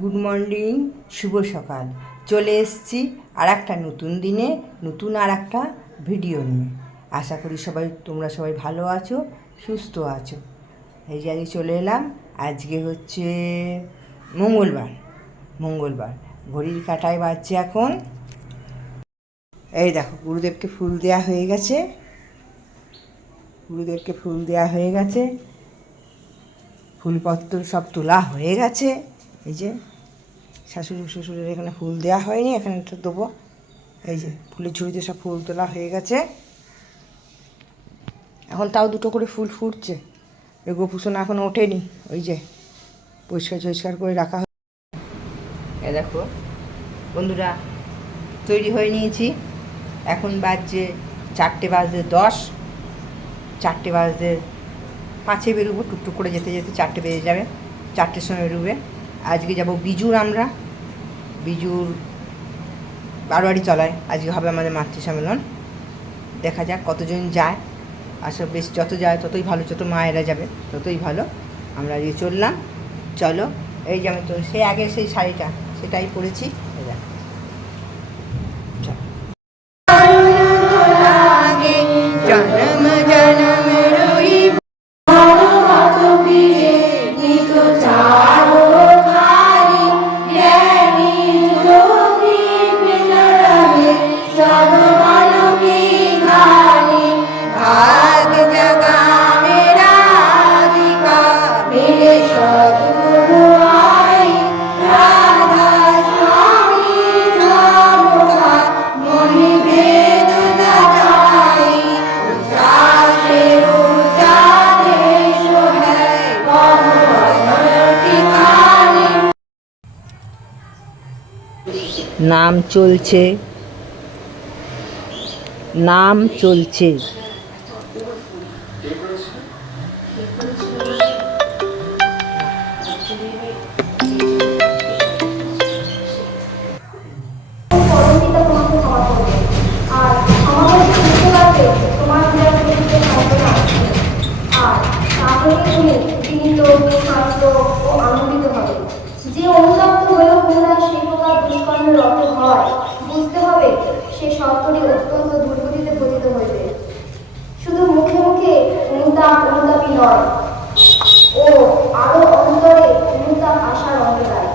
Good morning, শুভ সকাল। চলে এসেছি আর একটা নতুন দিনে নতুন আর একটা ভিডিও নিয়ে। আশা করি তোমরা সবাই ভালো আছো, সুস্থ আছো। এই যে আজকে চলে এলাম। আজকে হচ্ছে মঙ্গলবার। ঘড়ির কাঁটায় বাজছে এখন, এই দেখো গুরুদেবকে ফুল দেওয়া হয়ে গেছে, ফুলপত্র সব তোলা হয়ে গেছে। এই যে শাশুড়ি শ্বশুরের এখানে ফুল দেওয়া হয়নি, এখানে একটা দেবো। এই যে ফুলের ঝুড়িতে সব ফুল তোলা হয়ে গেছে। এখন তাও দুটো করে ফুল ফুটছে। এই গোপুসোনা এখনও ওঠেনি, ওই যে পরিষ্কার করে রাখা হয়। এ দেখো বন্ধুরা, তৈরি হয়ে নিয়েছি। এখন বাজছে 4:10। 4:05 বেরোবো। টুকটুক করে যেতে 4টে বেজে যাবে। 4টের সময় বেরোবে। আজকে যাব বিজুর বারোয়ারি তলায়। আজকে হবে আমাদের মাতৃ সম্মেলন। দেখা যাক কতজন যায়। আসলে বেশ, যত যায় ততই ভালো, যত মায়েরা যাবে ততই ভালো। আমরা আজকে চললাম। চলো, এই যে আমি তো সেই আগের সেই শাড়িটা সেটাই পরেছি। নাম চলছে। যে অনুতপ্ত হয়েও পুনরায় সেই প্রকার দুষ্কর্মে রত হয়, বুঝতে হবে সে সত্তরই অত্যন্ত দুর্গতিতে পতিত হইবে। শুধু মুখে মুখে অনুতাপী নয়, ও আরো অন্তরে অনুতাপ আসার অন্তরায়।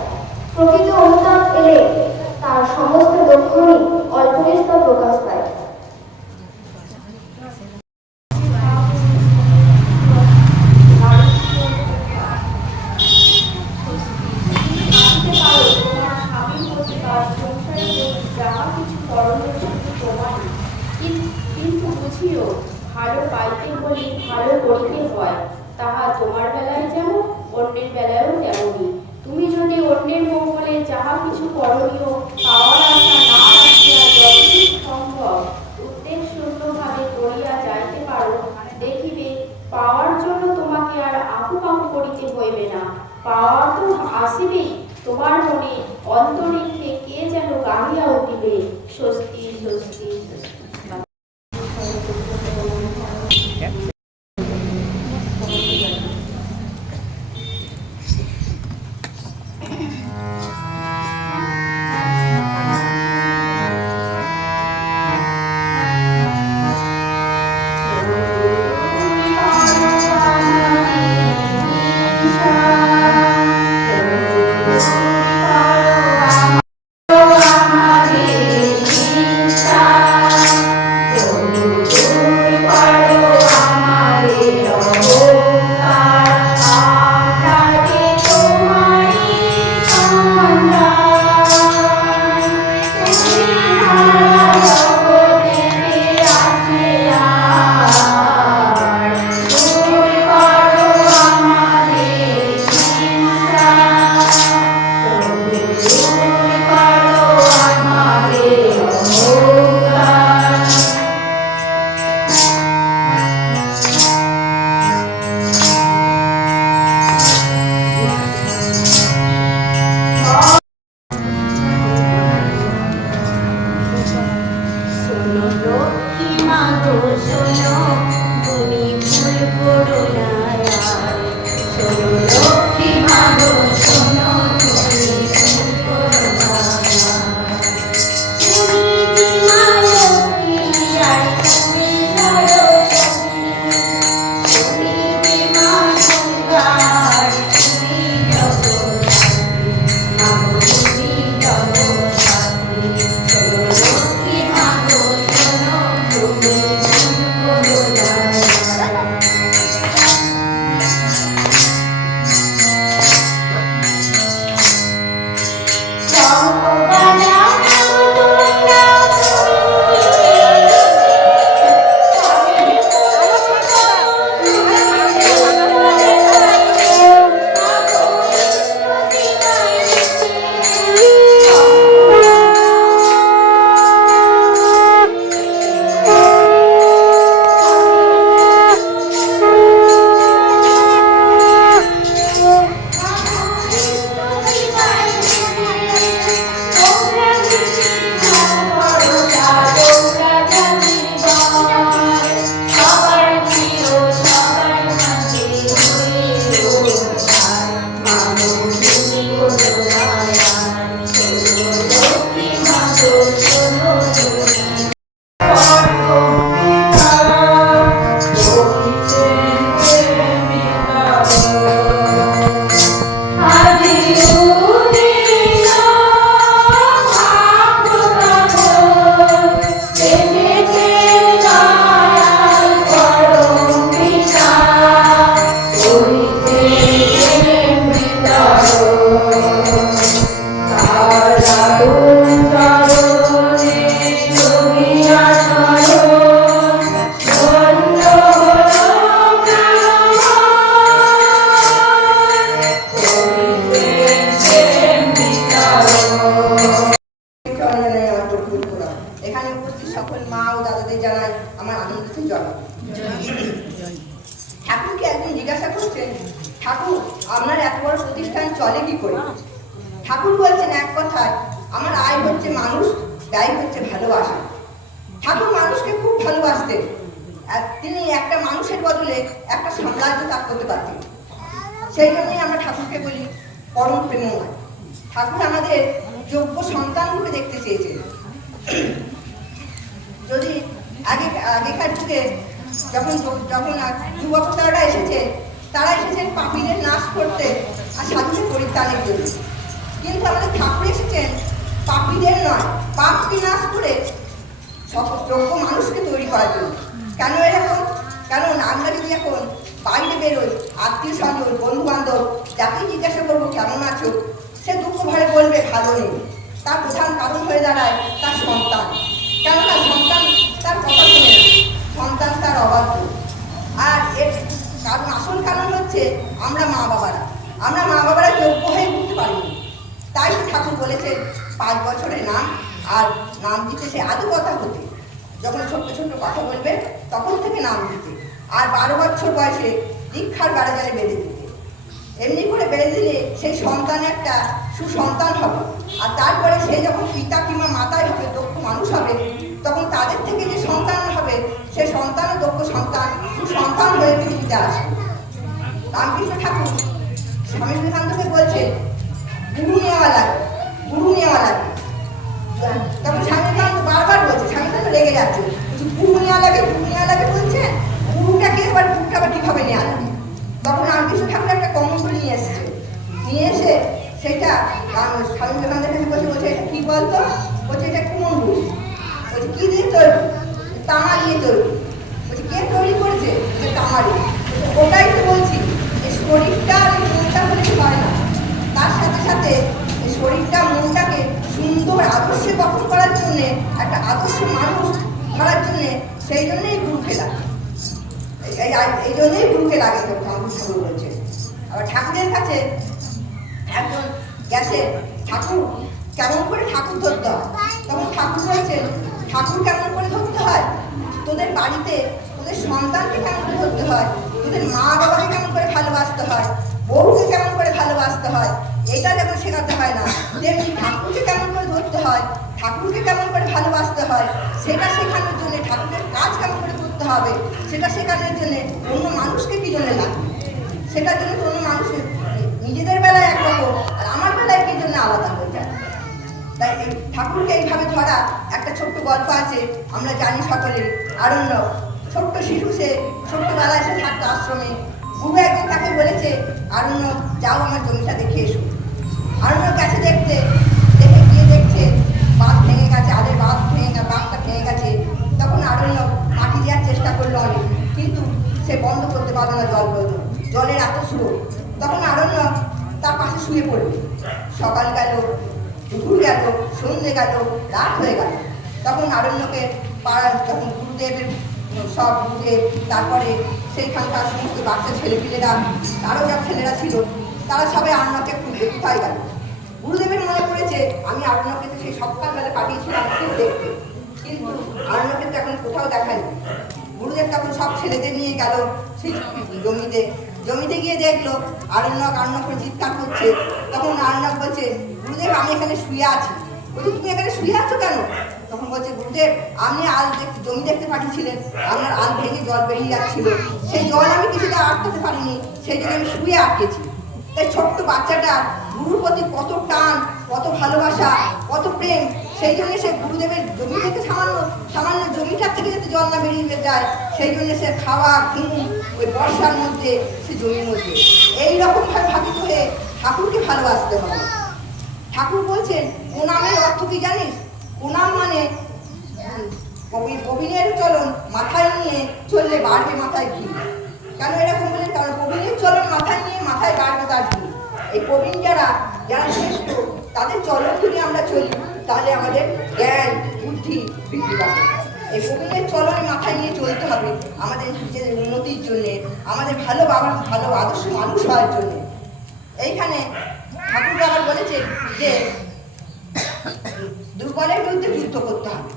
প্রকৃত অনুতাপ এলে তার সমস্ত লক্ষণই অল্প বিস্তর প্রকাশ পায়। কিন্তু বুঝিও, ভালো পাইতে বলে ভালো করিতে হয়, তাহা তোমার বেলায় যেমন অন্যের বেলায়ও তেমনি। তুমি যদি অন্যের মঙ্গলে যাহা কিছু করণীয় পাওয়ার আশা না রাখিয়া যতটুকু সম্ভব উদ্দেশ্যভাবে করিয়া যাইতে পারো, দেখিবে পাওয়ার জন্য তোমাকে আর আপু করিতে হইবে না। পাওয়া তো আসিবেই, তোমার মনে অন্তরিক্ষে কে যেন গাহিয়া উঠিবে, স্বস্তি স্বস্তি স্বস্তি। চলে কি করে? ঠাকুর বলছেন এক কথায়, আমার আয় হচ্ছে মানুষ, ব্যয় হচ্ছে ভালোবাসা। ঠাকুর মানুষকে খুব ভালোবাসতেন, আর তিনি একটা মানুষের বদলে একটা সাম্রাজ্য ত্যাগ করতে পারতেন। সেই জন্যই আমরা ঠাকুরকে বলি পরম প্রেমময়। ঠাকুর আমাদের যোগ্য সন্তান রূপে দেখতে চেয়েছেন। যদি আগেকার যুগে যখন যুবকতারা এসেছে, তারা এসেছেন পাপীদের নাশ করতে আর সাধুদের পরিত্রাণের জন্য। কিন্তু আমাদের ঠাকুর এসেছেন পাপীদের নয়, পাপকে নাশ করে যোগ্য মানুষকে তৈরি করার জন্য। কেন এরকম? কারণ আমরা যদি এখন বাইরে বেরোই, আত্মীয় স্বজন, বন্ধু বান্ধব যাকেই জিজ্ঞাসা করবো কেমন আছো, সে দুঃখ ভরে বলবে ভালো নেই। তার প্রধান কারণ হয়ে দাঁড়ায় তার সন্তান। কেননা সন্তান তার কথা শোনে না, সন্তান তার অবাধ্য। আর এর কারণ, আসল কারণ হচ্ছে আমরা মা বাবারা যোগ্য হয়ে উঠতে পারিনি। তাই ঠাকুর বলেছেন 5 বছরের নাম, আর নাম দিতে সে আদৌ কথা হতে, যখন ছোট্ট ছোট্ট কথা বলবে তখন থেকে নাম দিতে, আর 12 বছর বয়সে দীক্ষার বাড়াজালে বেঁধে দিতে। এমনি করে বেঁধে দিলে সেই সন্তান একটা সুসন্তান হবে। আর তারপরে সে যখন পিতা কিংবা মাতায় হবে, দক্ষ মানুষ হবে, তখন তাদের থেকে যে সন্তান হবে, সে সন্তানও দক্ষ সন্তান, সুসন্তান হয়ে পৃথিবীতে আসবে। রামকৃষ্ণ ঠাকুর স্বামী বিবেকানন্দকে বলছে গুরু নেওয়া লাগে। তখন স্বামী বিবেকানন্দ বারবার বলছে, স্বামী বিবেকানন্দ রেগে যাচ্ছে, গুরু নেওয়া লাগে বলছে, গুরুটাকে এবার গুরুটা আবার কিভাবে নেওয়া লাগে? তখন রামকৃষ্ণ ঠাকুর একটা কমন্ড নিয়ে এসে সেটা স্বামী বিবেকানন্দের কাছে বলছে এটা কি বলতো? বলছে এটা কোন গুরু? বলছে কি দিয়ে তৈরি? তামা দিয়ে তৈরি। বলছে কে তৈরি করেছে? যে তামা দিয়ে। ওটাই তো বলছি, এই শরীরটা আর মনটা হলে হয় না, তার সাথে সাথে এই শরীরটা মনটাকে সুন্দর আদর্শে গঠন করার জন্যে, একটা আদর্শ মানুষ করার জন্যে, সেই জন্যই গুরুকে লাগে। এই জন্যই গুরুকে লাগে ঠাকুর বলছে। আবার ঠাকুরের কাছে একজন গেছে, ঠাকুর কেমন করে ঠাকুর ধরতে হয়? তখন ঠাকুর বলছেন, ঠাকুর কেমন করে ধরতে হয়? তোদের বাড়িতে তোদের সন্তানকে কেমন করে ধরতে হয়, তোদের মা বাবাকে কেমন করে ভালোবাসতে হয়, বউকে কেমন করে ভালোবাসতে হয়, এটা যেমন শেখাতে হয় না, তেমনি ঠাকুরকে কেমন করে ধরতে হয়, ঠাকুরকে কেমন করে ভালোবাসতে হয়, সেটা শেখানোর জন্য, ঠাকুরের কাজ কেমন করে করতে হবে সেটা শেখানোর জন্য অন্য মানুষকে কি জন্য লাগবে, সেটার জন্য অন্য মানুষের নিজেদের বেলায় একরকম আর আমার বেলায় কি জন্য আলাদা হয়ে যায়। তাই এই ঠাকুরকে এইভাবে ধরা একটা ছোট্ট গল্প আছে, আমরা জানি সকলে। আরণ্যক, ছোট্ট শিশু, সে ছোট্টবেলায় সে থাকতো আশ্রমে। গুরু একদিন তাকে বলেছে, আরণ্যক যাও আমার জমিটা দেখে এসো। আরণ্যক গেছে দেখতে, গিয়ে দেখছে বাঁধ ভেঙে গেছে, আদের বাঁধটা ভেঙে গেছে। তখন আরণ্যক মাটি দেওয়ার চেষ্টা করলো অনেক, কিন্তু সে বন্ধ করতে পারলো না জলের এত স্রোত। তখন আরণ্যক তার পাশে শুয়ে পড়বে। সকাল গেল, দুপুর গেল, সন্ধ্যে গেল, রাত হয়ে গেল। তখন আরণ্যকের পাড়ার যখন গুরুদেবের সব গুরুদেব, তারপরে সেইখানকার সমস্ত বাচ্চা ছেলেপিলেরা, আরও যা ছেলেরা ছিল, তারা সবাই আরণ্যকে খুঁজে কোথায় গেল। গুরুদেবের মনে পড়েছে, আমি আরণ্যকে তো সেই সকালবেলা পাঠিয়েছিলাম দেখতে, কিন্তু আরণ্যকে তো এখন কোথাও দেখায়নি। গুরুদেব তখন সব ছেলেদের নিয়ে গেল সেই জমিতে গিয়ে দেখলো আরণ্যক চিৎকার করছে। তখন আরণ্যক বলছে, গুরুদেব আমি এখানে শুয়ে আছি। বলছে তুমি এখানে শুয়ে আছো কেন? তখন বলছে, গুরুদেব আপনি জমি দেখতে পাঠিয়েছিলেন, আপনার আল ভেঙে জল বেরিয়ে যাচ্ছিল, সেই জল আমি কিছুতে আটকাতে পারিনি, সেই জন্য আমি শুয়ে আটকেছি। তাই ছোট্ট বাচ্চাটা গুরুর প্রতি কত টান, কত ভালোবাসা, কত প্রেম, সেই জন্য সে গুরুদেবের জমি থেকে সামান্য জমিটার থেকে যাতে জল না বেরিয়ে যায়, সেই জন্য সে খাওয়া ঘুম ওই বর্ষার মধ্যে সে জমির মধ্যে এইরকমভাবে ভাবিত হয়ে ঠাকুরকে ভালোবাসতে হবে। ঠাকুর বলছেন, প্রণামের অর্থ কি জানিস? প্রণাম মানে প্রবীণের চলন মাথায় নিয়ে চললে বাড়বে মাথায় ঘি। কেন এরকম বলে? কারণ প্রবীণের চলন মাথায় নিয়ে মাথায় বাড়বে তার ঘি। এই প্রবীণ যারা শ্রেষ্ঠ, তাদের চলন যদি আমরা চলি, তাহলে আমাদের জ্ঞান বুদ্ধি বৃদ্ধি পাবে। এই প্রবীণের চলনে মাথায় নিয়ে চলতে হবে আমাদের নিজেদের উন্নতির জন্যে, আমাদের ভালো আদর্শ মানুষ হওয়ার জন্যে। এইখানে ঠাকুর আবার বলেছে যে দুর্বলের বিরুদ্ধে যুদ্ধ করতে হবে।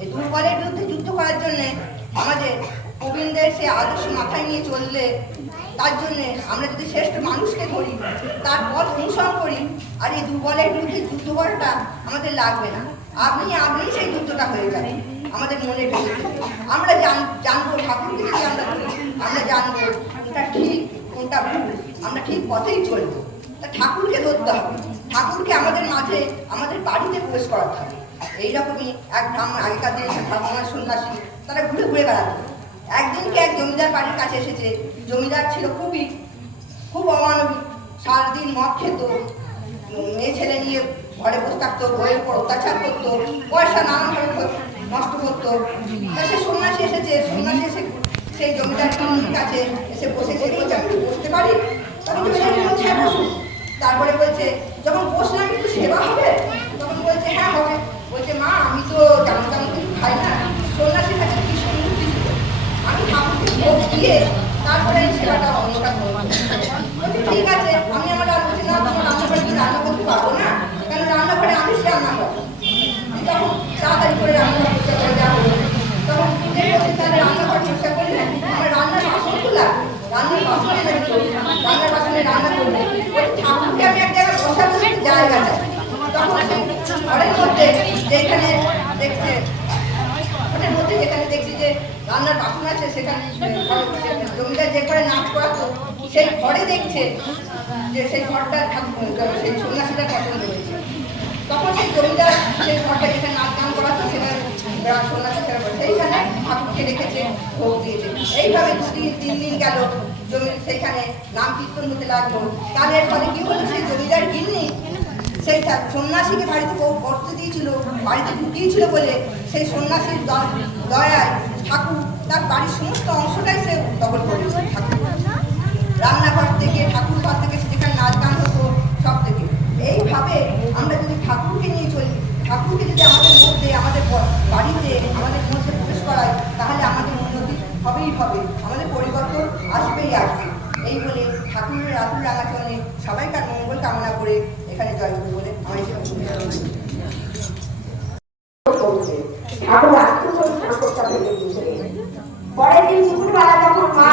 এই দুর্বলের বিরুদ্ধে যুদ্ধ করার জন্যে আমাদের গোবিন্দের সে আদর্শ মাথায় নিয়ে চললে, তার জন্য আমরা যদি শ্রেষ্ঠ মানুষকে ধরি, তার পথ অনুসরণ করি, আর এই দুর্বলের বিরুদ্ধে যুদ্ধ করাটা আমাদের লাগবে না। আপনি সেই যুদ্ধটা হয়ে যাবে আমাদের মনে ভেতরে। আমরা জানবো ঠাকুরকে যদি আমরা জানবো কোনটা ঠিক কোনটা ভুল, আমরা ঠিক পথেই চলবো। তা ঠাকুরকে ধরতে হবে, ঠাকুরকে আমাদের মাঝে আমাদের বাড়িতে প্রবেশ করাতে হবে। এইরকমই এক ব্রাহ্মণ, আগেকার দিনে ব্রাহ্মণ সন্ন্যাসী তারা ঘুরে ঘুরে বেড়াতো। একদিনকে এক জমিদার বাড়ির কাছে এসেছে। জমিদার ছিল খুব অমানবিক, সারাদিন মদ খেত, মেয়ে ছেলে নিয়ে ঘরে বসে থাকতো, বইয়ের উপর অত্যাচার করতো, পয়সা নানানভাবে নষ্ট করতো। তা সে সন্ন্যাসী এসেছে, সন্ন্যাসী এসে সেই জমিদার কাছে এসে বসেছে, বলছে আমি বসতে পারি? তখন তারপরে বলছে যখন বসলাম একটু সেবা হবে? তখন বলছে হ্যাঁ হবে। বলছে মা আমি তো যেমন তেমন কিছু খাই না, সন্ন্যাসী কাছে কি সুন্দর কিছু, আমি ঠাকুরকে ভোগ দিয়ে তারপরে এই সেবাটা অনুষ্ঠান করবো। বলছে ঠিক আছে। আমি আমার আর বলছি না, তোমার রান্নাঘরে কি রান্না করতে পারবো না? কেন রান্নাঘরে আমি রান্না করবো। তখন তাড়াতাড়ি করে রান্নাঘর পরিষ্কার করে দেওয়া হলো। তখন তাহলে রান্নাঘর পরিষ্কার করলে আমার রান্নার বাসন তোলা, রান্নার বাসনে রান্নার বাসনে রান্না করলে ঠাকুরকে আমি এক জায়গায় বসাবো, জায়গা চাই। তখন সেই ঘরের মধ্যে যেখানে দেখছে, ঘরের মধ্যে যেখানে দেখছি যে রান্নার বাসন আছে, সেখানে জমিদার যে ঘরে নাচ করাতো সেই ঘরে দেখছে যে সেই ঘরটা সেই সন্ন্যাসীটার পছন্দ হয়েছে। তখন সেই জমিদার সেই ঘরটা যেখানে নাচ গান করাতো সেখানে সন্ন্যাসী সেইখানে ঠাকুরকে রেখেছে, ভোগ দিয়েছে। এইভাবে 2-3 দিন গেল, সেইখানে নাম কীর্তন হতে লাগলো। তাদের ফলে কি হলো, সেই জমিদার গিন্নি সেই সন্ন্যাসীকে বাড়িতে করতে দিয়েছিল, বাড়িতে ঢুকিয়েছিল বলে সেই সন্ন্যাসীর দয়ায় ঠাকুর তার বাড়ির সমস্ত অংশটাই সে দখল করেছে। ঠাকুর রান্নাঘর থেকে, ঠাকুর ঘর থেকে, সেখানে নাচ গান হতো সব থেকে। এইভাবে আমরা যদি ঠাকুরকে নিয়ে চলি, ঠাকুরকে যদি আমাদের মধ্যে, আমাদের বাড়িতে, আমাদের মধ্যে প্রবেশ করায়, তাহলে আমাদের উন্নতি হবেই হবে, আমাদের পরিবর্তন আসবেই আসবে। এই বলে ঠাকুরের রাতুল রাঙাচরণে সবাইকার মঙ্গল কামনা করে এখানে জয় গুরু বলে আমার পরের দিন দুপুরবেলা যখন মা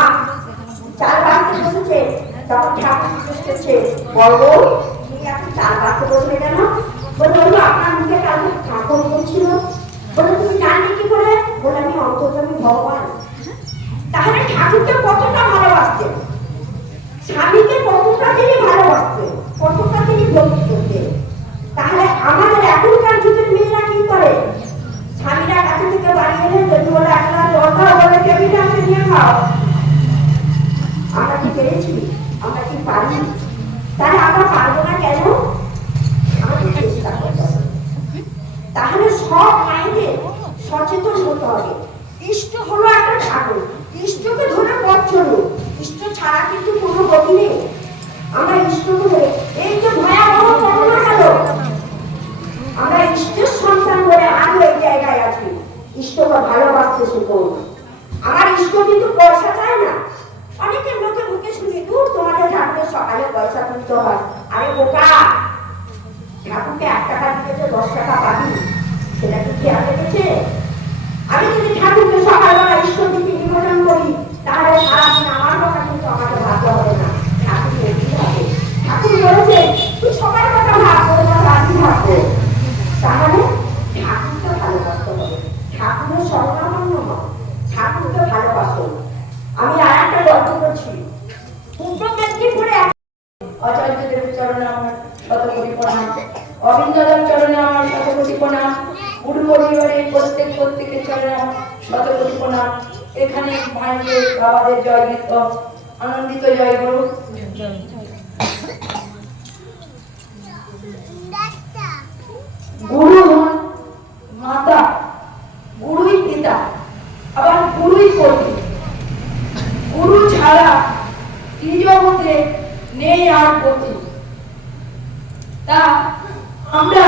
চাল বাঁধতে বসেছে, তখন ঠাকুর জিজ্ঞেস করছে, বলবো তুমি এখন চাল বাঁধতে বসলে কেন? বলবো আপনার মুখে কালকে ঠাকুর বলছিল। বলে তুমি জানলে কি করে? বলে আমি অন্তর্যামী ভগবান। তাহলে ঠাকুরকে কতটা ভালোবাসতেন, স্বামীকে কতটা তিনি ভালোবাসতেন, কতটা তিনি ভক্তি করতেন। তাহলে আমাদের এখনকার যুগের মেয়েরা কি করে? স্বামীরা কাছে থেকে বাড়ি এলে যদি বলে একটা দরকার বলে টেবিলে আসে নিয়ে খাও। আমরা কি পেরেছি? আমরা কি পারি? তাহলে আমরা পারবো না কেন? আমাদের চেষ্টা করতে হবে। তাহলে সব মায়েদের সচেতন হতে হবে। ইষ্ট হলো একটা ঠাকুর, ইষ্টকে ধরে পথ চলুন। ইষ্ট ছাড়া কিন্তু কোনো গতি নেই। আমরা ইষ্টকে ধরে, এই যে ভয়াবহ করোনা গেল, আমরা ইষ্টের সন্তান বলে আজও এই জায়গায় আছি। ইষ্টকে ভালোবাসতে শিখুন। আমার ইষ্ট কিন্তু পয়সা চায় না। অনেকের লোকে মুখে শুনি, দূর তোমাদের ঠাকুরের সকালে পয়সা তুলতে হয়। আরে বোকা, ঠাকুরকে 1 টাকা দিতে 10 টাকা পাবি, সেটা কি খেয়াল রেখেছে? আমি যদি ঠাকুরকে সকালবেলা ইষ্ট দিকে নিবেদন করি, তাহলে সারাদিন আমার কথা কিন্তু আমাকে ভাবতে হবে না, ঠাকুর বলতে হবে। ঠাকুর বলেছে তুই সবার কথা ভাব, রাজি থাকবো। তাহলে ঠাকুরকে ভালোবাসতে হবে, ঠাকুরের শরণাপন্ন হয়, ঠাকুরকে ভালোবাসো। আমি আর একটা গল্প করছি। পূর্ব মেদিনীপুরে আচার্যদেব চরণে আমার শতকোটি প্রণাম, অবিন্দদার চরণে আমার শতকোটি প্রণাম, গুরু পরিবারের প্রত্যেকের চরণে আমার শতকোটি প্রণাম। এখানে মায়েদের বাবাদের জয় গীত আনন্দিত জয় গুরু। গুরু মাতা, গুরুই পিতা, আবার গুরুই কর্মী। গুরু ছাড়া এই জগতে নেই আর গতি। তা আমরা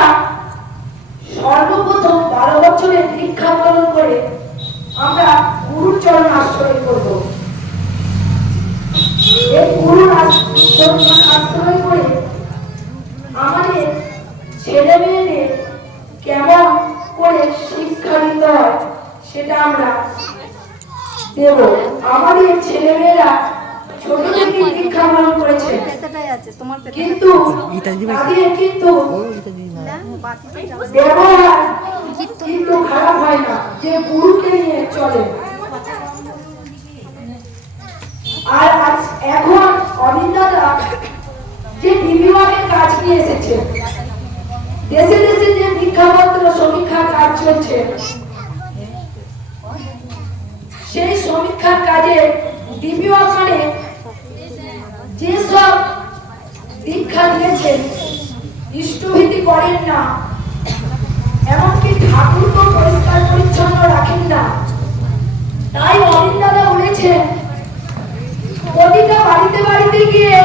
সর্বপ্রথম 12 বছরের দীক্ষা পালন করে আমরা গুরুর চরণ আশ্রয় করব। এই গুরুর আশ্রয় করে আমাদের ছেলে মেয়েদের কেমন করে শিক্ষা দিতে হয় সেটা আমরা দেব। আমাদের ছেলেমেয়েরা ছোট থেকে দীক্ষা গ্রহণ করেছে, কিন্তু তাদের কিন্তু ব্যবহার কিন্তু খারাপ হয় না, যে গুরুকে নিয়ে চলে। আর এখন অনিন্দাদা যে বিবিবাদের কাজ নিয়ে এসেছে, দেশে দেশে যে দীক্ষাপত্র সমীক্ষার কাজ চলছে, সেই সমীক্ষার কাজে দিব্যবাদ মানে যেসব দীক্ষা দিয়েছেন ইষ্টভীতি করেন না, এমনকি ঠাকুরকে পরিষ্কার পরিচ্ছন্ন রাখেন না। তাই অনিন্দাদা বলেছেন প্রতিটা বাড়িতে বাড়িতে গিয়ে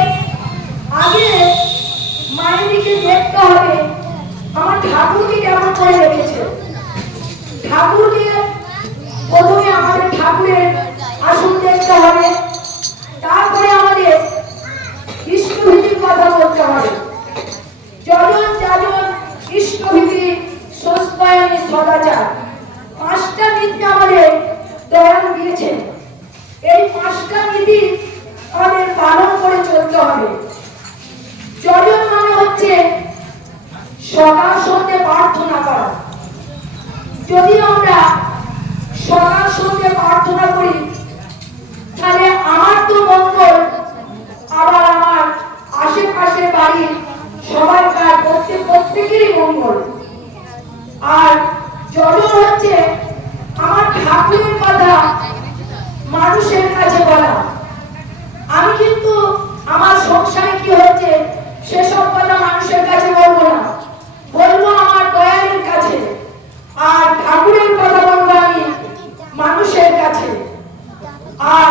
আগে মায়ের দিকে দেখতে হবে আমার ঠাকুরকে কেমন করে রেখেছে। ঠাকুরকে প্রথমে আমাদের ঠাকুরের আসন দেখতে হবে, তারপরে আমাদের ইষ্টভীতির কথা বলতে হবে। যজন যাজন ইষ্টভীতি সস্তায়নী সদাচার, 5টা নীতি আমাদের দয়াল দিয়েছেন। এই 5টা নীতি আমাদের পালন করে চলতে হবে। যজন মানে হচ্ছে সকাল সন্ধ্যে প্রার্থনা করা। যদি আমরা সকাল সন্ধ্যে প্রার্থনা করি, তাহলে আমার তো মঙ্গল, আবার আমার আশেপাশে বাড়ির সবাইকার প্রত্যেকেরই মঙ্গল। আর যজন হচ্ছে আমার ঠাকুরের কথা মানুষের কাছে বলা। আমি কিন্তু আমার সংসারে কি হচ্ছে সেসব কথা মানুষের কাছে বলবো না, বলবো আমার দয়ালের কাছে। আর ঠাকুরের কথা বলবো আমি মানুষের কাছে। আর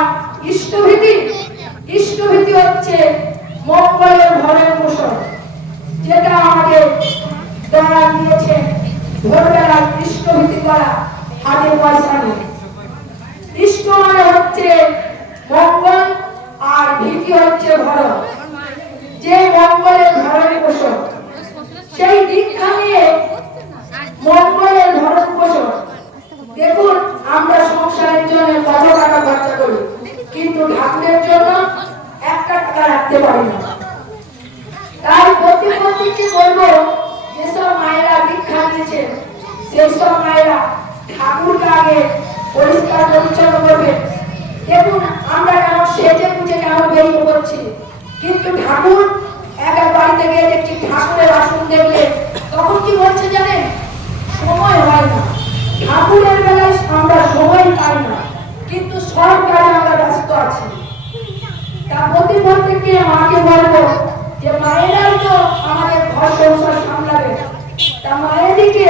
ইষ্টভীতি হচ্ছে মঙ্গলের ভরণ পোষণ, যেটা আমাদের দয়াল দিয়েছে। ভোরবেলা ইষ্টভীতি করা, হাতে পয়সা নেই। ইষ্ট মানে হচ্ছে মঙ্গল, আর ভীতি হচ্ছে ভরণ, যে মঙ্গলের ভরণ পোষণ। সেই দীক্ষা নিয়ে মঙ্গলের ভরণ পোষণ। দেখুন আমরা সংসারের জন্য কত টাকা খরচা করি, কিন্তু ঠাকুরের জন্য 1 টাকা রাখতে পারি না। তাই প্রতিপত্তিকে বলবো, যেসব মায়েরা দীক্ষা নিয়েছেন সেই সব মায়েরা ঠাকুরকে আগে পরিষ্কার পরিচ্ছন্ন করবেন। দেখুন আমরা কেমন সেজে গুজে কেমন বেরিয়ে পড়ছি, কিন্তু ঠাকুর এক বাড়িতে গিয়ে দেখছি ঠাকুরের আসন দেখলে তখন কি বলছে জানেন, সময় হয় না। ঠাকুরের বেলায় আমরা সময় পাই না, কিন্তু সব কাজে আমরা ব্যস্ত আছি। তা প্রতিপত্তিকে মাকে বলবো যে মায়েরাই তো আমাদের ঘর সংসার সামলাবে, তা মায়ের দিকে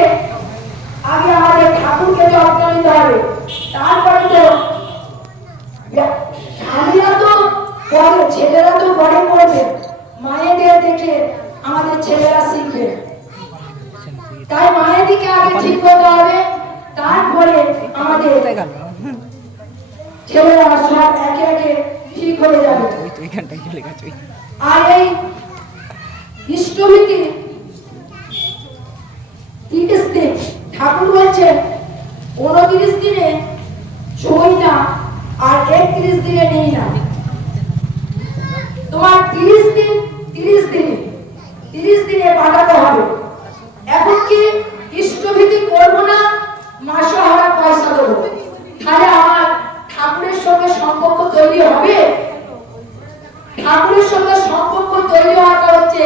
আগে আমাদের ঠাকুরকে যত্ন নিতে হবে। তারপরে তো স্বামীরা তো পরে, ছেলেরা তো পরে করবে, মায়েদের দেখে আমাদের ছেলেরা শিখবে। তাই মায়ের দিকে আগে ঠিক করতে হবে, তারপরে আমাদের ছেলেরা সব একে একে ঠিক হয়ে যাবে। আর এই ইষ্টভীতি 30 দিন, ঠাকুর বলছেন 29 দিনে ছই না, আর 31 দিনে নেই না। তোমার 30 দিনে পাঠাতে হবে। এখন কি ইষ্টভীতি করবো না, মাসহারা পয়সা দেবো, তাহলে আমার ঠাকুরের সঙ্গে সম্পর্ক তৈরি হবে? ঠাকুরের সঙ্গে সম্পর্ক তৈরি হওয়াটা হচ্ছে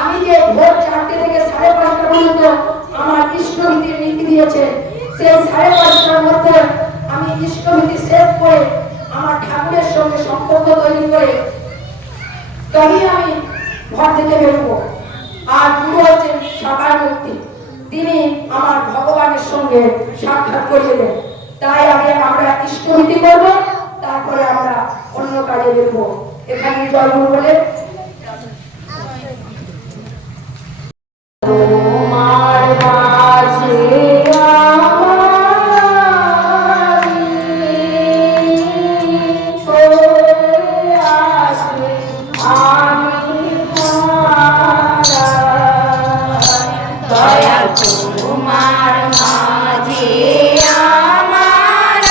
আমি যে ভোর 4টে থেকে 5:30 পর্যন্ত আমার ইষ্টভীতির নীতি দিয়েছে, সেই 5:30টার মধ্যে আমি ইষ্টভীতি শেষ করে আমার ঠাকুরের সঙ্গে সম্পর্ক তৈরি করে তবেই আমি ঘর থেকে বেরোবো। আর গুরু হচ্ছেন সাকার মূর্তি, তিনি আমার ভগবানের সঙ্গে সাক্ষাৎ করিয়ে দেন। তাই আগে আমরা ইষ্টভীতি করবো, তারপরে আমরা অন্য কাজে বেরোবো। এখানে জয় গুরু বলে তোমার কাছে তোমার মাঝে আমার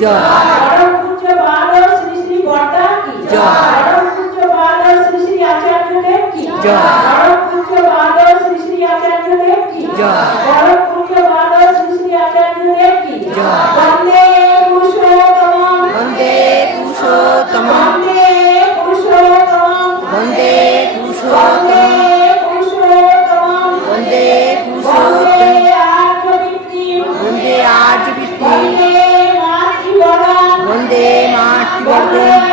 জয়। পরম পূজ্যপাদ শ্রী শ্রী বর্দা কি জয়। পরম পূজ্যপাদ শ্রী শ্রী আচার্যদেব কি জয়। পরম পূজ্যপাদ শ্রী শ্রী আচার্যদেব কি জয়। পরম পূজ্যপাদ শ্রী শ্রী আচার্যদেব কি জয়। বন্দে পুরুষোত্তমম বন্দে পুরুষোত্তমম বন্দে পুরুষোত্তমম বন্দে পুরুষোত্তমম বন্দে বন্দে পুরুষোত্তমম পুরুষোত্তম আর্যবৃত্তিম বন্দে আর্যবৃত্তিম বন্দে মাতৃবরম বন্দে মাতৃবর্গম